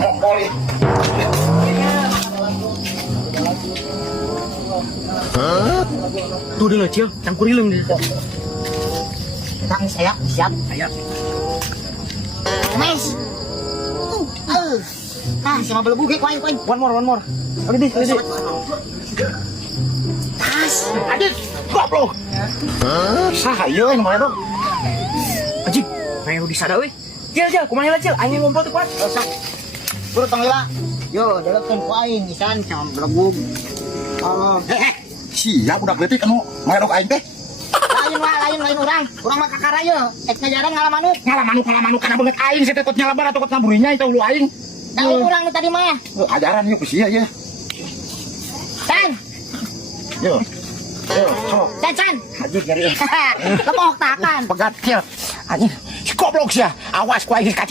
Mongol. Tuh dulu Cil, cangkurilung dia. Kang saya siap. Ayo. Mes. Sama belebu ge koin. One more. Udah deh. Tas. Adik, goblok. Saha ieu nu mana tuh? Anjing, main di sada we. Cil, kumaha lah Cil? Anjing ngumpul tuh kuat. Sok. Buru tangila. Yo, dalekeun ku aing isan sama belebu. Siap udah leutik anu maerok aing teh. Lain orang mah kakara ye. Ekna jarang ngalamanuk. Ngalamanuk kana beungeut aing saya tekot nyalabar atau tekot naburinya itu ulu aing. Lain orang nu tadi mah. Ajaran yuk sia ya. Can. Yo, sok. Can. Haji gari. Lepok takan. Pegat Cil. Anjing, si goblok sia. Awas ku aing kacil.